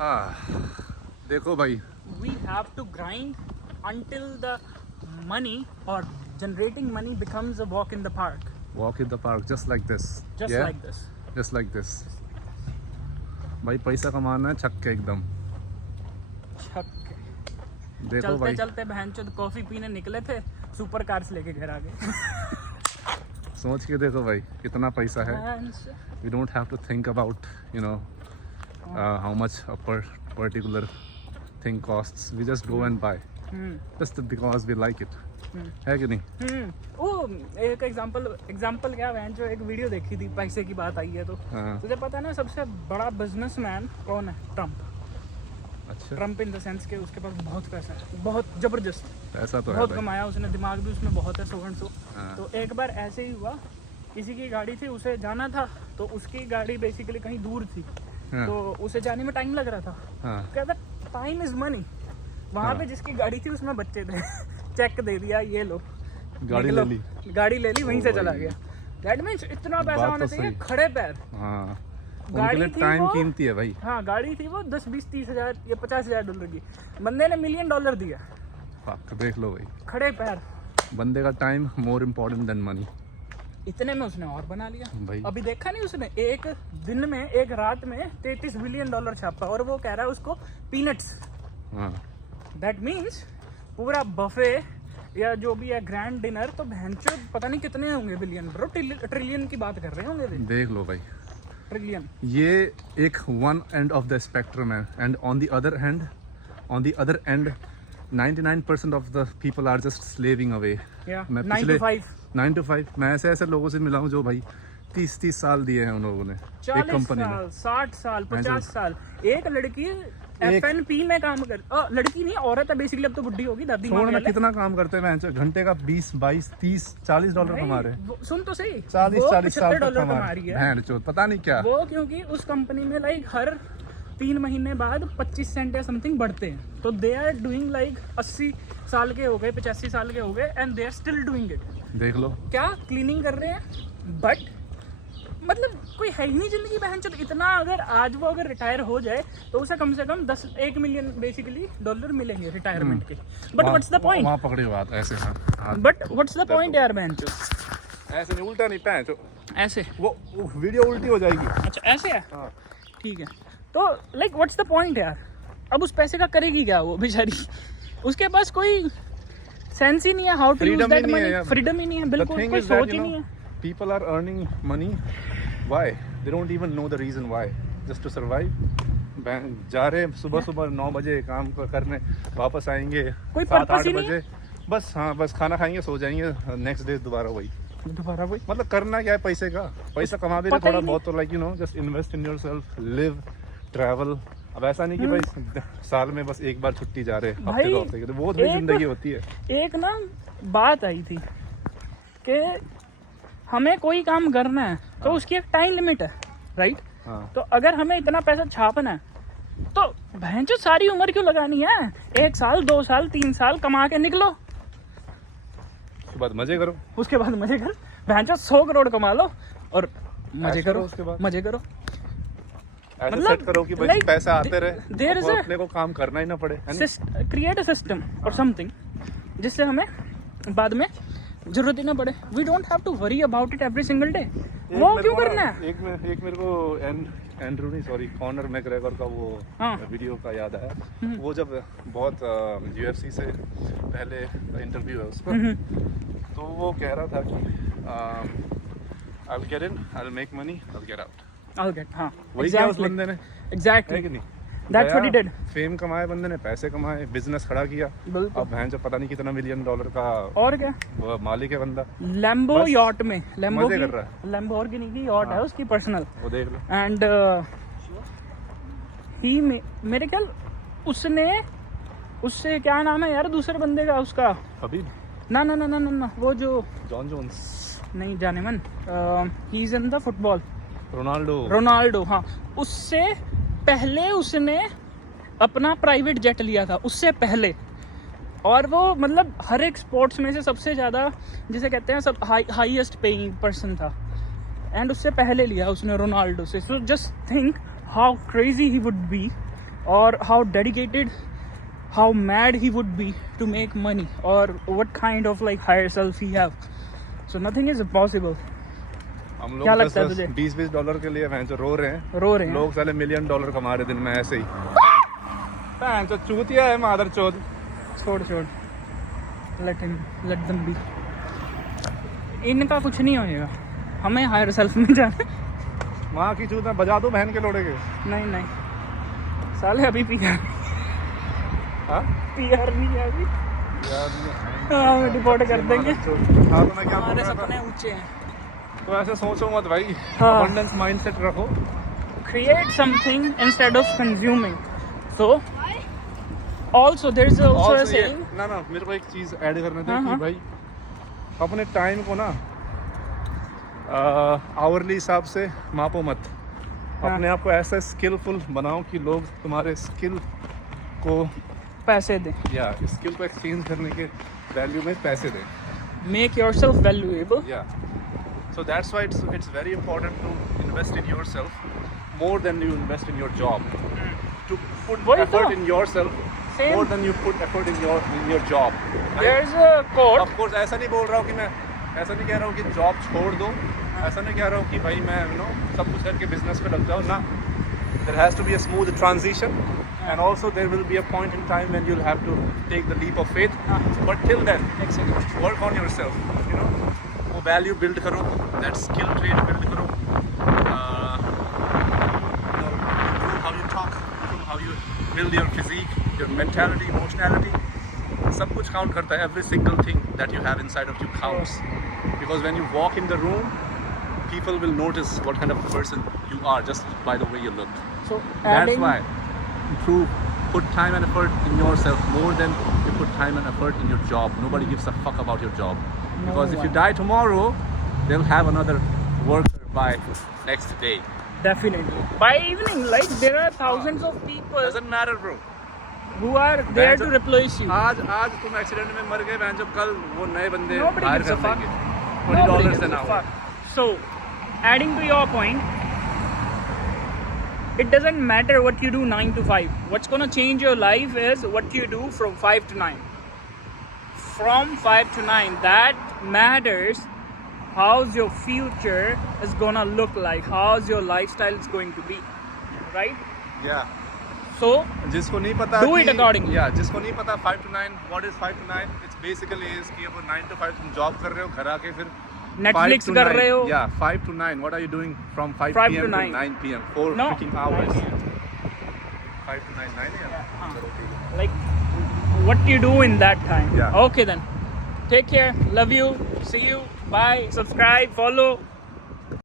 देखो भाई, we have to grind until the money or generating money becomes a walk in the park. walk in the park just like this. Just Yeah? like this. Just like this. भाई पैसा कमाना है छक्के एकदम। छक्के। देखो चलते भाई, चलते बहनचोद कॉफी पीने निकले थे, सुपर कार्स लेके घर आ गए। सोच के देखो भाई कितना पैसा है। बहनचोद। We don't have to think about, you know, how much a particular thing costs. We just go and buy, just because we like it. है कि नहीं? वो एक एग्जांपल क्या है, जो एक वीडियो देखी थी, पैसे की बात आई है तो हाँ। तुझे पता है ना सबसे बड़ा बिजनेसमैन कौन है? ट्रम्प। अच्छा, ट्रम्प इन द सेंस के उसके पास बहुत पैसा है, बहुत जबरदस्त, ऐसा तो है बहुत भाई। कमाया उसने, दिमाग भी उसमें बहुत है, सो एंड सो। हाँ। तो एक बार ऐसे ही हुआ, किसी की गाड़ी थी, उसे जाना था, तो उसकी गाड़ी बेसिकली कहीं दूर थी, हाँ। तो उसे जाने में टाइम लग रहा था। हाँ। कहता टाइम इज मनी। वहाँ पे जिसकी गाड़ी थी उसमें बच्चे थे। चेक दे दिया, ये लो, गाड़ी निकलो। ले ली। गाड़ी ले ली, वहीं ओ से चला भाई। गया। दैट मीन्स इतना पैसा बात होना तो चाहिए, सही। खड़े पैर। हाँ, गाड़ी उनके लिए थी टाइम वो- कीमती है भाई। हाँ, गाड़ी थी वो 10, 20, 30 हजार या 50 हजार डॉलर की, बंदे ने $1 मिलियन दिया, फक, देख लो भाई, खड़े पैर। बंदे का time more important then money. इतने में उसने और बना लिया। भाई अभी देखा नहीं उसने, एक दिन में, एक रात में $33 बिलियन छापा, और वो कह रहा है उसको पीनट्स। हाँ, दैट मीन्स पूरा बफे या जो भी है ग्रैंड डिनर, तो भैंचो पता नहीं कितने होंगे बिलियन, ब्रो, ट्रिलियन की बात कर रहे होंगे वे। देख लो भाई, ट्रिलियन। ये एक one end of the spectrum है, and on the other end 99% of the people are just slaving away. या मैं 9 पिछले to 5, 9 to 5 मैं ऐसे लोगों से मिला हूँ जो भाई 30 साल दिए हैं उन लोगों ने एक 40 कंपनी में। साल, 60 साल, 50 साल। एक लड़की एक- FNP में काम कर, लड़की नहीं, औरत है बेसिकली, अब तो बुढ़ी होगी, दादी माँ छोड़ ना, वाला। कितना काम करते हैं घंटे का 20, 22, 30, $40 भाई, कमा रहे हैं। सुन तो सही, 40 वो 40 साल तक $75 कमा कमा रही है भैंड चोद, पता नहीं क्या। वो, क्योंकि उस कंपनी में लाइक हर 3 महीने बाद 25 सेंट या समथिंग बढ़ते हैं, तो दे आर डूइंग लाइक 80 साल के हो गए, 85 साल के हो गए, and they are still doing it. देख लो, क्या क्लीनिंग कर रहे हैं, बट मतलब कोई है ही नहीं जिंदगी बहन चल। इतना अगर आज वो अगर रिटायर हो जाए तो उसे कम से कम 1 मिलियन बेसिकली डॉलर मिलेंगे रिटायरमेंट के। But what's the point? वहाँ पकड़े बात ऐसे। हाँ, हाँ, बट व्हाट्स द पॉइंट यार बहन चल? ऐसे नहीं, उल्टा नहीं पैं तो ऐसे? वो वीडियो उल्टी हो जाएगी। अच्छा, ऐसे है, हाँ। ठीक है। तो लाइक व्हाट्स द पॉइंट यार? अब उस पैसे का करेगी क्या वो बेचारी? उसके पास कोई सेंस ही नहीं है, how to use that money. Freedom ही नहीं है, बिल्कुल कोई सोच ही नहीं है। People are earning money. Why? They don't even know the reason why. Just to survive. जा रहे सुबह 9 बजे काम करने, वापस आएंगे कोई 7-8 purpose ही नहीं बजे, बस। हाँ, बस खाना खाएंगे, सो जाएंगे, नेक्स्ट डे दोबारा वही। मतलब करना क्या है पैसे का? पैसा कमा भी पता थोड़ा ही बहुत तो, like you know, just invest in yourself, live, travel. अब ऐसा नहीं कि भाई साल में बस एक बार छुट्टी जा रहे, हफ्ते भाई, दो हफ्ते की, तो वो थोड़ी जिंदगी होती है। एक ना बात आई थी कि हमें कोई काम करना है तो उसकी एक टाइम लिमिट है, राइट? हाँ। तो अगर हमें इतना पैसा छापना है तो भैंचो सारी उम्र क्यों लगानी है? 1 साल, 2 साल, 3 साल कमा के निकलो, उसके बाद मजे करो। उसके बाद मजे कर। भैंचो 100 करोड़ कमा लो और मजे ऐश करो, करो उसके बाद। मजे करो। ऐसे मतलब, सेट करो कि भाई like, पैसा आते रहे, there is a- अपने को काम करना ही ना पड़े, है ना? Create a system or something जिससे हमें बाद में जरूरत ही ना पड़े। We don't have to worry about it every single day. वो क्यों करना है? एक मेरे को एंड्रू नहीं, सॉरी, कॉनर मैकग्रेगर का वो हाँ। वीडियो का याद आया। वो जब बहुत UFC से पहले इंटरव्यू है उसका, तो वो कह रहा था कि I will get in, I will make money, I will get out. I'll get, हाँ, वही किया उस बंदे ने, exactly, है कि नहीं? that's what he did। Fame कमाए बंदे ने, पैसे कमाए, बिजनेस खड़ा किया। बिल्कुल। अब भैंस पता नहीं कितना $1 मिलियन का और क्या, वो मालिक है बंदा, लैम्बो बस यॉट में, मजे कर रहा है। लैम्बोर्गिनी की यॉट है उसकी पर्सनल, वो देख लो। एंड ही मेरे ख्याल उससे क्या नाम है यार दूसरे बंदे का, उसका अभी ना वो जो जॉन जोन्स नहीं जाने मन, he is in the football, Ronaldo. हाँ, उससे पहले उसने अपना प्राइवेट जेट लिया था, उससे पहले। और वो मतलब हर एक स्पोर्ट्स में से सबसे ज़्यादा जिसे कहते हैं सब हाईएस्ट पेइंग पर्सन था, एंड उससे पहले लिया उसने रोनाल्डो से। So just think how crazy he would be or how dedicated, how mad he would be to make money, or what kind of like higher self he have. So nothing is impossible. हम क्या लोग लगता है तुझे? $20 के लिए भैंस रो रहे हैं, रो रहे हैं लोग साले $1 मिलियन कमा रहे दिन में ऐसे ही। भैंस तो चूतिया है मादर चोद। छोड़ let them be. इनका कुछ नहीं होएगा, हमें हायर सेल्फ में जाना है। माँ की चूत में बजा दो बहन के लोड़े के। नहीं साले अभी पीआर हाँ नहीं है अभी। यार हाँ डिपोर्ट कर देंगे। हाँ तो मैं क्या बोल हमारे रहा था? सपने ऊंचे हैं। तो ऐसे सोचो मत भाई, हाँ। अबंडेंस माइंडसेट रखो। Create something instead of consuming. So also there is also a saying. ना मेरे को एक चीज ऐड करने थे हाँ, कि हाँ। भाई अपने टाइम को ना आवरली हिसाब से मापो मत। हाँ। अपने आप को ऐसा स्किलफुल बनाओ कि लोग तुम्हारे स्किल को पैसे दे, या स्किल को एक्सचेंज करने के वैल्यू में पैसे दें। make yourself valuable. Yeah. So that's why it's very important to invest in yourself more than you invest in your job. To put वही effort तो। in yourself Same. more than you put effort in your job. There's a quote. Of course ऐसा नहीं बोल रहा हूँ कि मैं ऐसा नहीं कह रहा हूँ कि जॉब छोड़ दो, ऐसा नहीं कह रहा हूँ कि भाई मैं सब कुछ करके बिजनेस पे लग जाऊँ ना। There has to be a smooth transition, and also there will be a point in time when you'll have to take the leap of faith. But till then, work on yourself. वो value build करो, that skill trait build करो. Improve how you talk, improve how you build your physique, your mentality, emotionality. सब कुछ count करता है. Every single thing that you have inside of you counts. Because when you walk in the room, people will notice what kind of person you are just by the way you look. So That's adding, why improve, put time and effort in yourself more than you put time and effort in your job. Nobody gives a fuck about your job. Because if you die tomorrow, they'll have another worker by next day. definitely by evening, like there are thousands of people Doesn't matter, bro. who are there to replace you. आज तुम accident में मर गए, जब कल वो नए बंदे Nobody हायर gives a कर fuck. लेंगे Nobody $20 gives से a ना हो। fuck. So adding to your point, it doesn't matter what you do 9 to 5. What's gonna change your life is what you do from 5 to 9. From 5 to 9, that matters. How's your future is gonna look like? How's your lifestyle is going to be, right? Yeah. So जिसको नहीं पता Do it accordingly. या जिसको नहीं पता 5 to 9 what is 5 to 9, it's basically is कि अब 9 to 5 तुम जॉब कर रहे हो, घर आके फिर Netflix 5 to कर 9, रहे हो। yeah 5 to 9 what are you doing from 5 5 p.m. to 9. 9 p.m. 4 No, freaking hours 9 p.m. 5 to 9 9 a.m. हाँ. चलो ठीक है। Like what you do in that time. Yeah. Okay then. Take care. Love you. See you. Bye. Subscribe. Follow.